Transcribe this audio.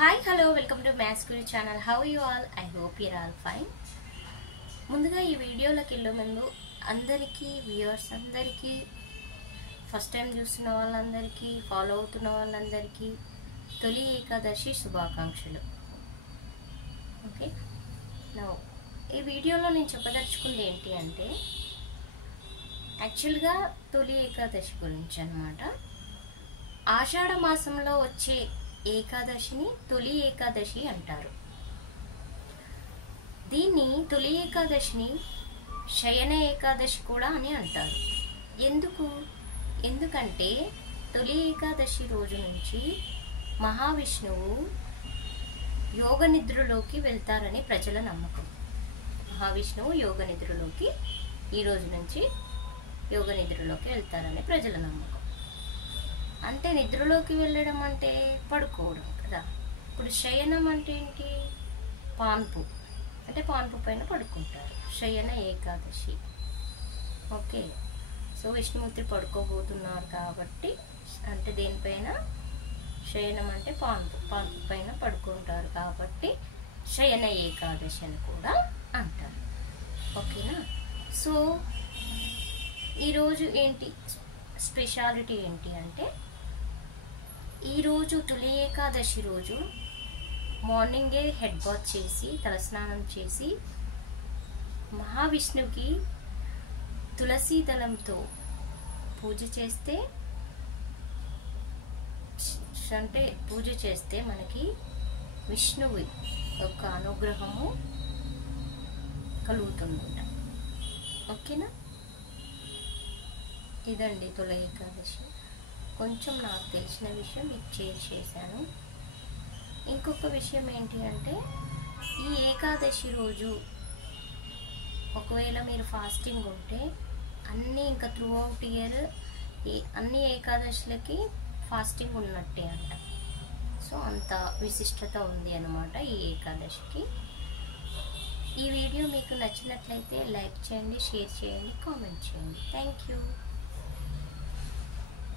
Hi, hello, welcome to Maths Guru channel. How are you all? I hope you're all fine. ముందుగా ఈ వీడియోలోకి వెళ్ళే ముందు అందరికీ వ్యూవర్స్ అందరికీ ఫస్ట్ టైం చూస్తున్న వాళ్ళందరికీ ఫాలో అవుతున్న వాళ్ళందరికీ తొలి ఏకాదశి శుభాకాంక్షలు. ఓకే, నౌ ఈ వీడియోలో నేను చెప్పదలుచుకుంది ఏంటి అంటే యాక్చువల్గా తొలి ఏకాదశి గురించి అన్నమాట. ఆషాఢ మాసంలో వచ్చే ఏకాదశిని తొలి ఏకాదశి అంటారు. దీన్ని తొలి ఏకాదశిని శయన ఏకాదశి కూడా అని అంటారు. ఎందుకంటే తొలి ఏకాదశి రోజు నుంచి మహావిష్ణువు యోగ నిద్రలోకి వెళ్తారని ప్రజల నమ్మకం. మహావిష్ణువు యోగ నిద్రలోకి ఈ రోజు నుంచి యోగ నిద్రలోకి వెళ్తారని ప్రజల నమ్మకం. అంటే నిద్రలోకి వెళ్ళడం అంటే పడుకోవడం కదా. ఇప్పుడు శయనం అంటే ఏంటి? పాన్పు అంటే పాన్పు పైన పడుకుంటారు, శయన ఏకాదశి. ఓకే, సో విష్ణుమూర్తి పడుకోబోతున్నారు కాబట్టి అంటే దేనిపైన శయనం అంటే పాన్పు పైన పడుకుంటారు కాబట్టి శయన ఏకాదశి అని కూడా అంటారు. ఓకేనా? సో ఈరోజు ఏంటి స్పెషాలిటీ ఏంటి అంటే ఈరోజు తొలి ఏకాదశి రోజు మార్నింగే హెడ్ బాత్ చేసి తలస్నానం చేసి మహావిష్ణువుకి తులసి దళంతో పూజ చేస్తే మనకి విష్ణువు యొక్క అనుగ్రహము కలుగుతుందంట. ఓకేనా? ఇదండి తొలి ఏకాదశి. కొంచెం నాకు తెలిసిన విషయం మీకు షేర్ చేశాను. ఇంకొక విషయం ఏంటి అంటే ఈ ఏకాదశి రోజు ఒకవేళ మీరు ఫాస్టింగ్ ఉంటే ఇంకా త్రూ అవుట్ ఇయర్ అన్ని ఏకాదశులకి ఫాస్టింగ్ ఉన్నట్టే అంట. సో అంత విశిష్టత ఉంది అన్నమాట ఈ ఏకాదశికి. ఈ వీడియో మీకు నచ్చినట్లయితే లైక్ చేయండి, షేర్ చేయండి, కామెంట్ చేయండి. Thank you.